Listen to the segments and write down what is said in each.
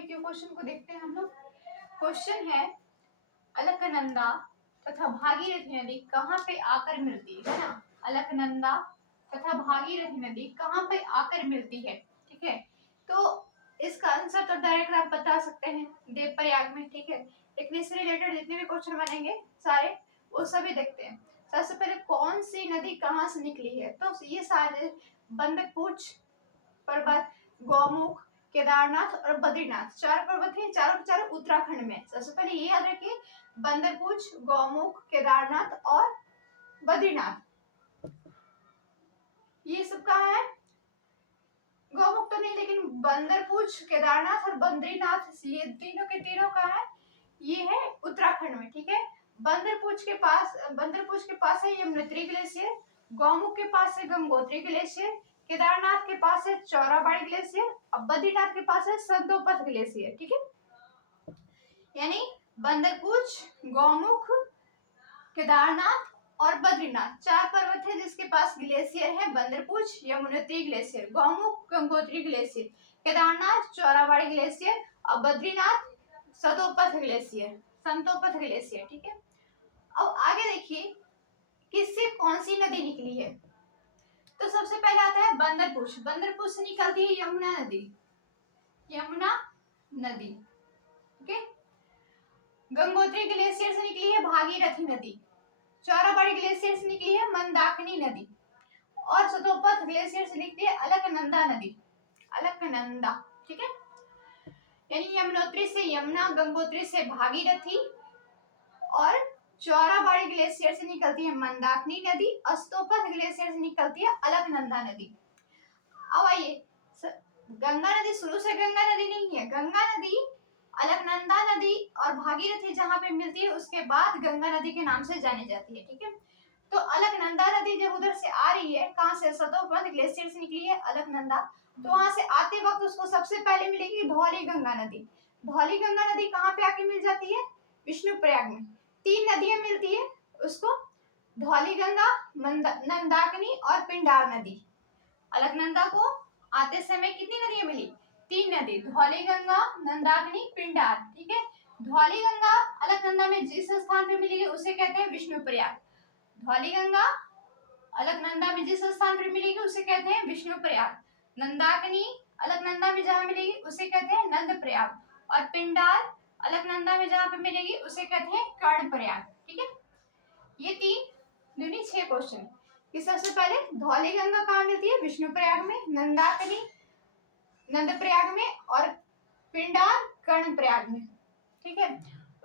Question को देखते हैं हम लोग। क्वेश्चन है अलकनंदा तथा भागीरथी नदी कहाँ पे आकर मिलती है ना। अलकनंदा तथा भागीरथी नदी कहाँ पे आकर मिलती है, ठीक है। तो इसका आंसर तो डायरेक्ट आप बता सकते हैं, देवप्रयाग में, ठीक है। लेकिन इससे रिलेटेड जितने भी क्वेश्चन बनेंगे सारे वो सभी देखते हैं। सबसे पहले कौन सी नदी कहाँ से निकली है, तो ये सारे बंदरपूछ पर्वत, गौमुख, केदारनाथ और बद्रीनाथ चार पर्वत हैं, चारों के चारों उत्तराखंड में। सबसे पहले ये याद रखिए, बंदरपूछ, गौमुख, केदारनाथ और बद्रीनाथ, ये सब कहाँ है। गौमुख तो नहीं, लेकिन बंदरपूछ, केदारनाथ और बद्रीनाथ ये तीनों के तीनों कहाँ है, ये है उत्तराखंड में, ठीक है। बंदरपूछ के पास है यमुनोत्री ग्लेशियर, गौमुख के पास है गंगोत्री ग्लेशियर, केदारनाथ के पास है चौराबाड़ी ग्लेशियर और बद्रीनाथ के पास है संतोपथ ग्लेशियर, ठीक है। यानी बंदरपूछ, गौमुख, केदारनाथ और बद्रीनाथ चार पर्वत है जिसके पास ग्लेशियर है। Bandarpunch Yamunotri glacier, Gaumukh Gangotri glacier, Kedarnath Chorabari glacier और बद्रीनाथ संतोपथ ग्लेशियर, ठीक है। अब आगे देखिए किससे कौन सी नदी निकली है। तो सबसे पहले आता है बंदरपूछ से निकलती है यमुना नदी, ओके। गंगोत्री ग्लेशियर से निकली है भागीरथी नदी, चौराबाड़ी ग्लेशियर से निकली है मंदाकिनी नदी और सतोपथ ग्लेशियर से निकली है अलकनंदा नदी, ठीक है। यानी यमुनोत्री से यमुना, गंगोत्री से भागीरथी और चौराबाड़ी ग्लेशियर से निकलती है मंदाकिनी नदी, सतोपथ ग्लेशियर से निकलती है अलकनंदा नदी। अब आइए, गंगा नदी शुरू से गंगा नदी नहीं है, गंगा नदी अलकनंदा नदी और भागीरथी जहाँ पे मिलती है उसके बाद गंगा नदी के नाम से जानी जाती है, ठीक है। तो अलकनंदा नदी जब उधर से आ रही है, कहाँ से, सतोपथ ग्लेशियर से निकली है अलकनंदा, तो वहां से आते वक्त उसको सबसे पहले मिलेगी धौली गंगा नदी। धौली गंगा नदी कहाँ पे आके मिल जाती है, विष्णुप्रयाग में। तीन नदियां मिलती है उसको, धौली गंगा, नंदाकिनी और पिंडार नदी। अलकनंदा को आते समय कितनी नदियां मिली, तीन नदी, धौली गंगा, नंदाकिनी, पिंडार, ठीक है। धौली गंगा अलकनंदा में जिस स्थान पे मिलेगी उसे कहते हैं विष्णुप्रयाग। धौली गंगा अलकनंदा में जिस स्थान पर मिलेगी उसे कहते हैं विष्णुप्रयाग। नंदाकिनी अलकनंदा में जहां मिलेगी उसे कहते हैं नंदप्रयाग और पिंडार अलकनंदा में जहां पे मिलेगी उसे कहते हैं कर्णप्रयाग, ठीक है। ये तीन दूनी 6 क्वेश्चन कि सबसे पहले धौली गंगा कहाँ मिलती है, विष्णुप्रयाग में, नंदाकिनी नंदप्रयाग में और पिंडार कर्णप्रयाग में, ठीक है।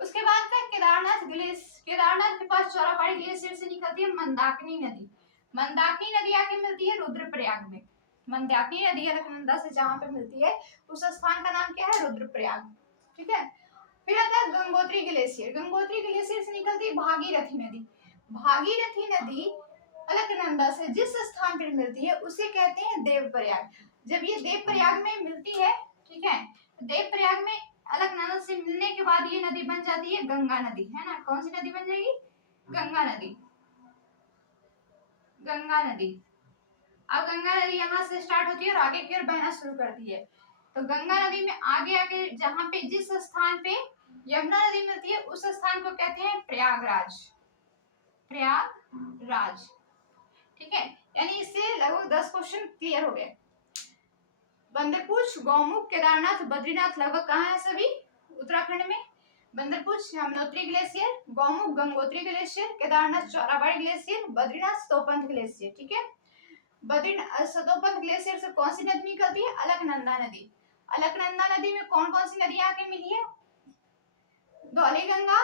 उसके बाद का केदारनाथ के पास चौराबाड़ी ग्लेशियर से निकलती है मंदाकिनी नदी आके मिलती है रुद्रप्रयाग में। मंदाकिनी नदी अलकनंदा से जहां पे मिलती है उस स्थान का नाम क्या है, रुद्रप्रयाग, ठीक है। फिर आता है गंगोत्री ग्लेशियर से निकलती है भागीरथी नदी अलकनंदा से जिस स्थान पर मिलती है उसे कहते हैं देवप्रयाग। जब ये देवप्रयाग में मिलती है, ठीक है, देवप्रयाग में अलकनंदा से मिलने के बाद ये नदी बन जाती है गंगा नदी, है ना। कौन सी नदी बन जाएगी, गंगा नदी। अब गंगा नदी यहाँ से स्टार्ट होती है और आगे की ओर बहना शुरू करती है। तो गंगा नदी में आगे आके जहाँ पे जिस स्थान पे यमुना नदी मिलती है उस स्थान को कहते हैं प्रयागराज, ठीक है। यानी इससे लगभग 10 क्वेश्चन क्लियर हो गए। बंदरपूछ, गौमुख, केदारनाथ, बद्रीनाथ लगभग कहाँ है, सभी उत्तराखंड में। Bandarpuch Yamunotri glacier, Gaumukh Gangotri glacier, Kedarnath Chorabari glacier, Badrinath Satopath glacier, ठीक है। सतोपथ ग्लेशियर से कौन सी नदी निकलती है, अलकनंदा नदी में कौन कौन सी नदियां आके मिली है, धौली गंगा,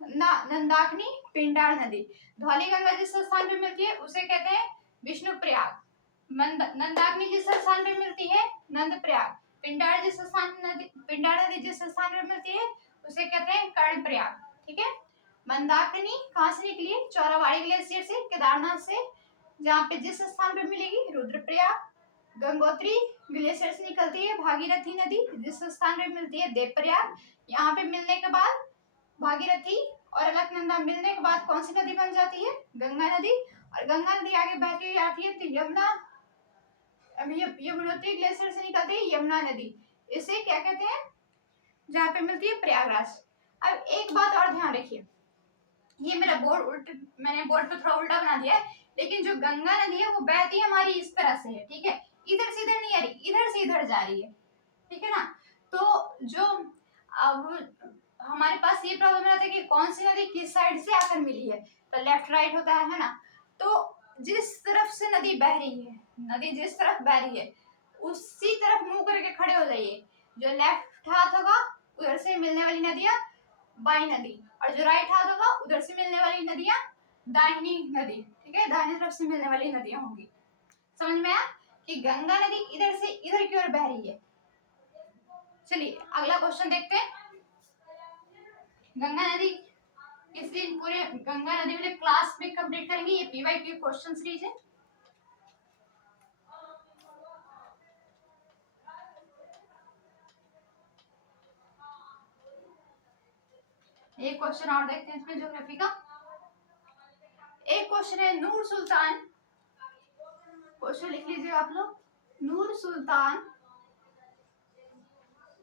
नंदाकिनी, पिंडार नदी। धौली गंगा जिस स्थान पे मिलती है उसे कहते हैं विष्णुप्रयाग, नंदाकिनी जिस स्थान पे मिलती है नंदप्रयाग, पिंडार नदी जिस स्थान पे मिलती है उसे कहते हैं कर्णप्रयाग, ठीक है। मंदाकिनी कहाँ से निकली है, चौराबाड़ी ग्लेशियर से, केदारनाथ से जहाँ पे जिस स्थान पे मिलेगी रुद्रप्रयाग, गंगोत्री ग्लेशियर से निकलती है भागीरथी नदी जिस स्थान पे मिलती है देवप्रयाग। यहाँ पे मिलने के बाद भागीरथी और अलकनंदा मिलने के बाद कौन सी नदी बन जाती है, गंगा नदी। और गंगा नदी आगे बहती हुई आती है तो यमुनोत्री ग्लेशियर से निकलती है यमुना नदी। इसे क्या कहते हैं, जहाँ पे मिलती है प्रयागराज। अब एक बात और ध्यान रखिए, ये मेरा बोर्ड उल्ट, मैंने बोर्ड पे थोड़ा उल्टा बना दिया है, लेकिन जो गंगा नदी है वो बहती हमारी इस तरह से है, ठीक है, इधर से इधर नहीं आ रही, इधर से इधर जा रही है, ठीक है ना। तो जो अब हमारे पास ये प्रॉब्लम रहता है कि कौन सी नदी किस साइड से आकर मिली है, तो लेफ्ट राइट होता है ना। तो जिस तरफ से नदी बह रही है, नदी जिस तरफ बह रही है उसी तरफ मुंह करके खड़े हो जाइए। जो लेफ्ट हाथ होगा उधर से मिलने वाली नदियां बाई नदी, और जो राइट हाथ होगा उधर से मिलने वाली नदियां दाहिनी नदी, ठीक है, दाहिनी तरफ से मिलने वाली नदियां होंगी। समझ में आया कि गंगा नदी इधर से इधर की ओर बह रही है। चलिए अगला क्वेश्चन देखते हैं। गंगा नदी इस दिन पूरे गंगा नदी वाले क्लास में कंप्लीट करेंगे, ये पीवाईक्यू क्वेश्चन सीरीज है। एक क्वेश्चन और देखते हैं इसमें ज्योग्राफी का। एक क्वेश्चन है नूर सुल्तान, क्वेश्चन लिख लीजिए आप लोग। नूर सुल्तान,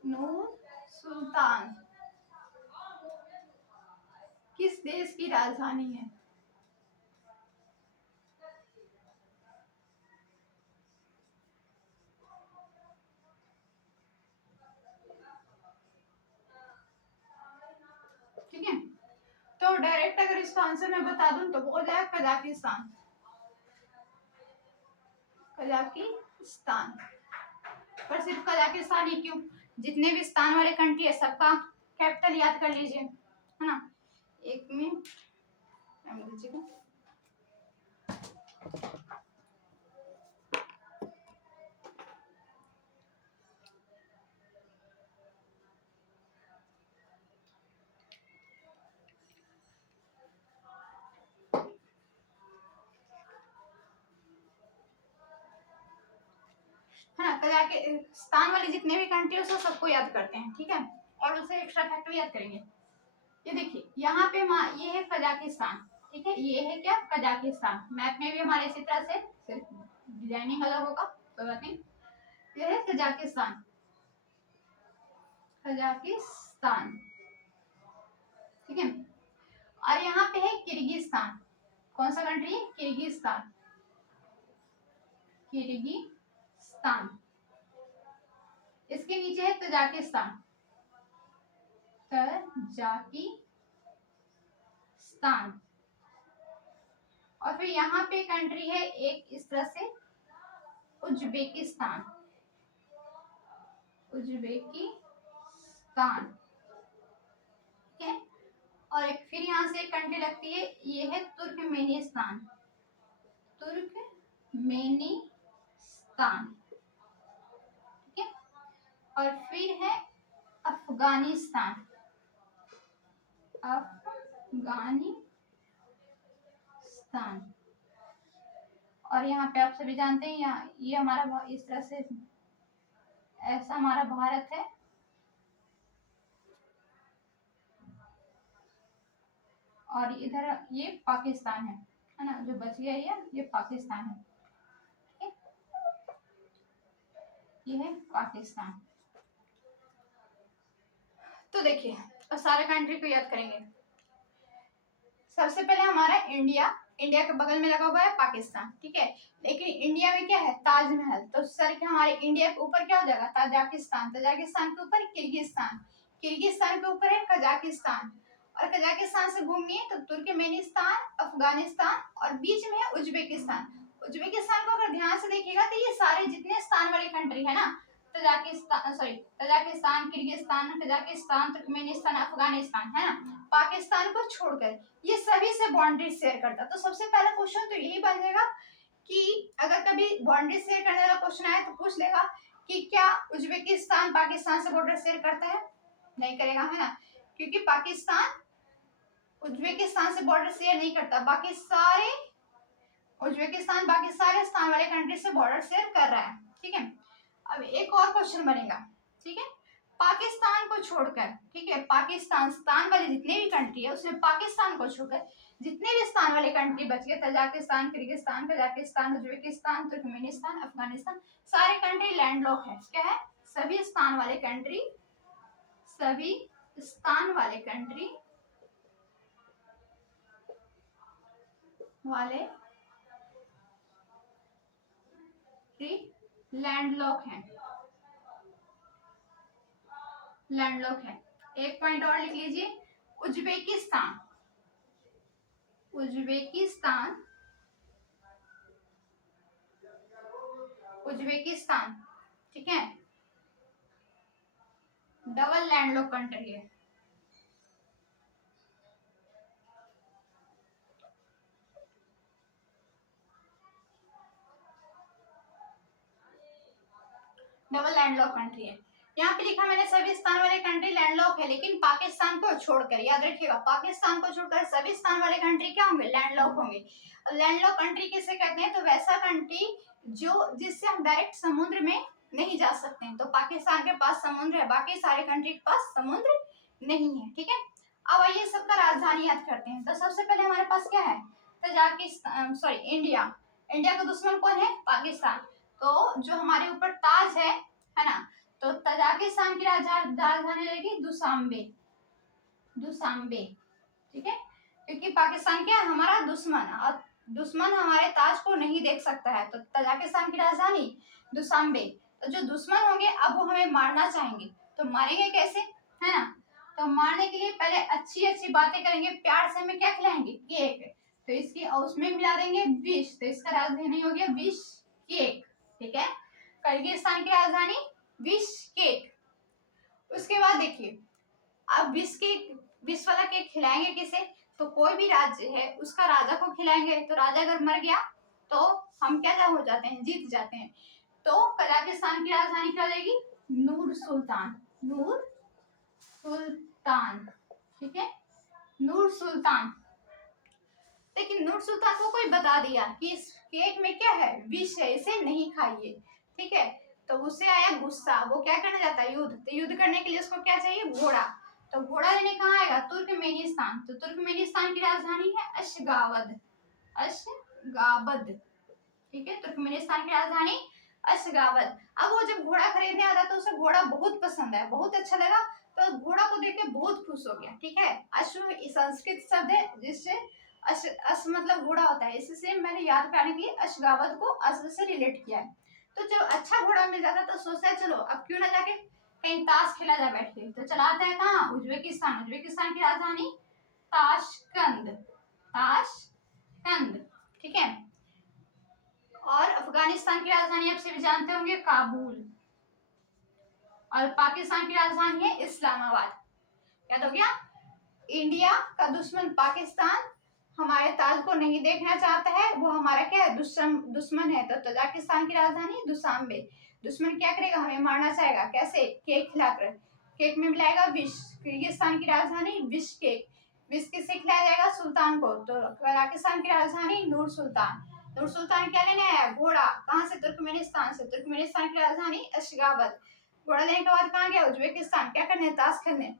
नूर सुल्तान किस देश की राजधानी है? ठीक है, तो डायरेक्ट अगर इसका आंसर मैं बता दूं तो वो हो जाएगा कजाकिस्तान, कजाकिस्तान। पर सिर्फ कजाकिस्तान ही क्यों, जितने भी स्थान वाले कंट्री है सबका कैपिटल याद कर लीजिए, है ना। एक मिनट दीजिएगा। है ना, कजाकिस्तान वाले जितने भी कंट्री है सबको याद करते हैं, ठीक है, और उसे एक्स्ट्रा फैक्टर याद करेंगे। ये देखिए यहाँ पे ये है कजाकिस्तान, ठीक है, ये है क्या कजाकिस्तान। मैप में भी हमारे इसी तरह से सिर्फ डिजाइनिंग अलग होगा, कोई बात नहीं। ये है कजाकिस्तान, कजाकिस्तान, ठीक है। और यहाँ पे है किर्गिस्तान, कौन सा कंट्री है, किर्गिस्तान, किर्गिस्तान। इसके नीचे है तजाकिस्तान, तजाकिस्तान। और फिर यहाँ पे कंट्री है एक इस तरह से उज्बेकिस्तान, उज्बेकिस्तान, ठीक है। और एक फिर यहाँ से एक कंट्री लगती है, ये है तुर्कमेनिस्तान, तुर्कमेनिस्तान, ठीक है। और फिर है अफगानिस्तान, अफगानिस्तान। और यहाँ पे आप सभी जानते हैं यहाँ ये हमारा इस तरह से ऐसा हमारा भारत है, और इधर ये पाकिस्तान है ना, जो बच गया ये पाकिस्तान है, ठीक है? ये है पाकिस्तान। तो देखिए और सारे कंट्री को याद करेंगे। सबसे पहले हमारा इंडिया, इंडिया के बगल में लगा हुआ है पाकिस्तान, ठीक है। लेकिन इंडिया में क्या है, ताजमहल, तो सर के हमारे इंडिया के ऊपर क्या हो जाएगा, तजाकिस्तान, तजाकिस्तान के ऊपर किर्गिस्तान, किर्गिस्तान के ऊपर है कजाकिस्तान, और कजाकिस्तान से घूमिए तो तुर्कमेनिस्तान, अफगानिस्तान, और बीच में है उज्बेकिस्तान। उज्बेकिस्तान को अगर ध्यान से देखिएगा तो ये सारे जितने स्थान वाले कंट्री है ना, Tajikistan sorry Tajikistan, Kyrgyzstan, Kazakhstan, Turkmenistan, Afghanistan, है ना, पाकिस्तान को छोड़कर ये सभी से बाउंड्री शेयर करता। तो सबसे पहला क्वेश्चन तो यही बन जाएगा कि अगर कभी बाउंड्री शेयर करने वाला क्वेश्चन आए तो पूछ लेगा कि क्या उज्बेकिस्तान पाकिस्तान से बॉर्डर शेयर करता है, नहीं करेगा, है ना, क्योंकि पाकिस्तान उज्बेकिस्तान से बॉर्डर शेयर नहीं करता। बाकी सारे उज्बेकिस्तान बाकी सारे स्थान वाले कंट्री से बॉर्डर शेयर कर रहा है, ठीक है। अब एक और क्वेश्चन बनेगा, ठीक है, पाकिस्तान को छोड़कर, ठीक है, पाकिस्तान स्थान वाले जितने भी कंट्री है उसमें पाकिस्तान को छोड़कर जितने भी स्थान वाले कंट्री बच गए, Tajikistan, Kyrgyzstan, Kazakhstan, Uzbekistan, Turkmenistan, Afghanistan, सारे कंट्री लैंडलॉक है। क्या है, सभी स्थान वाले कंट्री सभी स्थान वाले कंट्री वाले लैंडलॉक हैं, लैंडलॉक है। एक पॉइंट और लिख लीजिए, उज्बेकिस्तान, उज्बेकिस्तान, उज्बेकिस्तान, ठीक है, डबल लैंडलॉक कंट्री है। डबल लैंडलॉक कंट्री है। यहाँ पे लिखा मैंने सभी स्थान वाले कंट्री लैंडलॉक है, लेकिन पाकिस्तान को छोड़कर, याद रखिएगा, पाकिस्तान को छोड़कर सभी स्थान वाले कंट्री क्या होंगे, लैंडलॉक होंगे। लैंडलॉक कंट्री किसे कहते हैं, तो वैसा कंट्री जो जिससे हम डायरेक्ट समुद्र में नहीं जा सकते हैं। तो पाकिस्तान के पास समुद्र है, बाकी सारे कंट्री के पास समुद्र नहीं है, ठीक है। अब आइए सबका राजधानी याद करते हैं। तो सबसे पहले हमारे पास क्या है, तजाकिस्तान, सॉरी इंडिया। इंडिया का दुश्मन कौन है, पाकिस्तान। तो जो हमारे ऊपर ताज है ना, तो तजाकिस्तान की राजधानी रहेगी दुशांबे, दुशांबे, ठीक है, क्योंकि पाकिस्तान क्या है, हमारा दुश्मन, और दुश्मन हमारे ताज को नहीं देख सकता है। तो तजाकिस्तान की राजधानी दुशांबे। तो जो दुश्मन होंगे अब वो हमें मारना चाहेंगे, तो मारेंगे कैसे, है ना। तो मारने के लिए पहले अच्छी अच्छी बातें करेंगे, प्यार से हमें क्या खिलाएंगे, केक। तो इसकी और उसमें मिला देंगे विष, तो इसका राजधानी हो गया विष केक, ठीक है। किर्गिस्तान की राजधानी बिश्केक। उसके बाद देखिए, अब विष वाला केक खिलाएंगे किसे, तो कोई भी राज्य है उसका राजा को खिलाएंगे। तो राजा अगर मर गया तो हम क्या हो जाते हैं, जीत जाते हैं। तो कजाकिस्तान की राजधानी क्या रहेगी, नूर सुल्तान, नूर सुल्तान, ठीक है, नूर सुल्तान। लेकिन नूर सुल्तान को कोई बता दिया कि इस केक में क्या है, विष है, इसे नहीं खाइए, ठीक है। तो उससे आया गुस्सा, वो क्या करने जाता है, युद्ध। तो युद्ध करने के लिए उसको क्या चाहिए, घोड़ा। तो घोड़ा लेने कहाँ आएगा, तुर्कमेनिस्तान। तो तुर्कमेनिस्तान की राजधानी है अशगाबद, अशगाबद, ठीक है, तुर्कमेनिस्तान की राजधानी अशगाबद। अब वो जब घोड़ा खरीदने आता है तो उसे घोड़ा बहुत पसंद है, बहुत अच्छा लगा, तो घोड़ा को देख के बहुत खुश हो गया, ठीक है। अश्व संस्कृत शब्द है जिससे अश मतलब घोड़ा होता है, इससे मैंने याद कराने के लिए अशगावत को अश्व से रिलेट किया है। तो जब अच्छा घोड़ा मिल जाता तो सोचता है चलो अब क्यों ना जाके कहीं ताश खेला जाए बैठ के। तो चलाते हैं कहाँ, उज्बेकिस्तान। उज्बेकिस्तान की राजधानी ताशकंद, ताशकंद, ठीक है। और अफगानिस्तान की राजधानी आप सभी जानते होंगे, काबुल। और पाकिस्तान की राजधानी है इस्लामाबाद। याद हो गया, इंडिया का दुश्मन पाकिस्तान हमारे ताज को नहीं देखना चाहता है, वो हमारा क्या है, दुश्मन है। तो तजाकिस्तान की राजधानी दुशांबे। दुश्मन क्या करेगा, हमें मारना चाहेगा, कैसे, केक खिलाकर। केक में मिलाएगा विष। किर्गिस्तान की राजधानी बिश्केक। विष किससे खिलाया जाएगा, सुल्तान को। तो तजाकिस्तान की राजधानी नूर सुल्तान। नूर सुल्तान क्या लेने आया, घोड़ा। कहाँ से, तुर्कमेनिस्तान से। तुर्कमेनिस्तान की राजधानी अशगाबत। घोड़ा लेने के बाद कहाँ गया, उज्बेकिस्तान। क्या करने, ताश खेलने।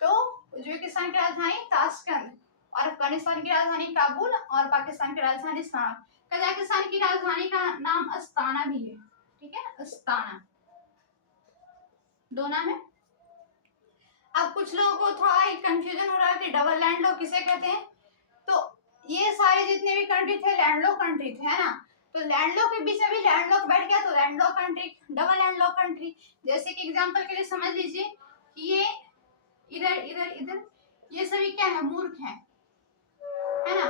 तो उज्बेकिस्तान की राजधानी ताशकंद, और अफगानिस्तान की राजधानी काबुल, और पाकिस्तान की राजधानी इस्लामाबाद। कजाकिस्तान की राजधानी का नाम अस्ताना भी है, ठीक है, अस्ताना, दो नाम है। अब कुछ लोगों को थोड़ा कंफ्यूजन हो रहा है कि डबल लैंडलॉक किसे कहते हैं। तो ये सारे जितने भी कंट्री थे लैंडलॉक कंट्री थे, है ना। तो लैंडलॉक के बीच अभी लैंडलॉक बैठ गया तो landlock country, double landlock country. जैसे कि एग्जांपल के लिए समझ लीजिए कि ये इधर इधर इधर ये सभी क्या है, मूर्ख है ना।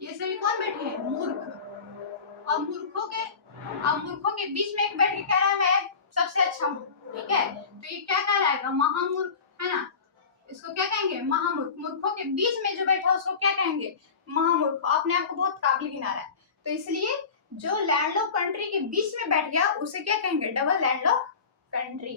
ये सभी कौन बैठे हैं, मूर्ख। और मूर्खों के बीच में एक बैठ के कह रहा है मैं सबसे अच्छा हूँ, ठीक है। तो ये क्या कहलाएगा, महामूर्ख, है ना। इसको क्या कहेंगे, महामूर्ख। मूर्खों के बीच में जो बैठा उसको क्या कहेंगे, महामूर्ख। अपने आप को बहुत काबिल गिना रहा है। तो इसलिए जो लैंडलॉक कंट्री के बीच में बैठ गया उसे क्या कहेंगे, डबल लैंडलॉक कंट्री।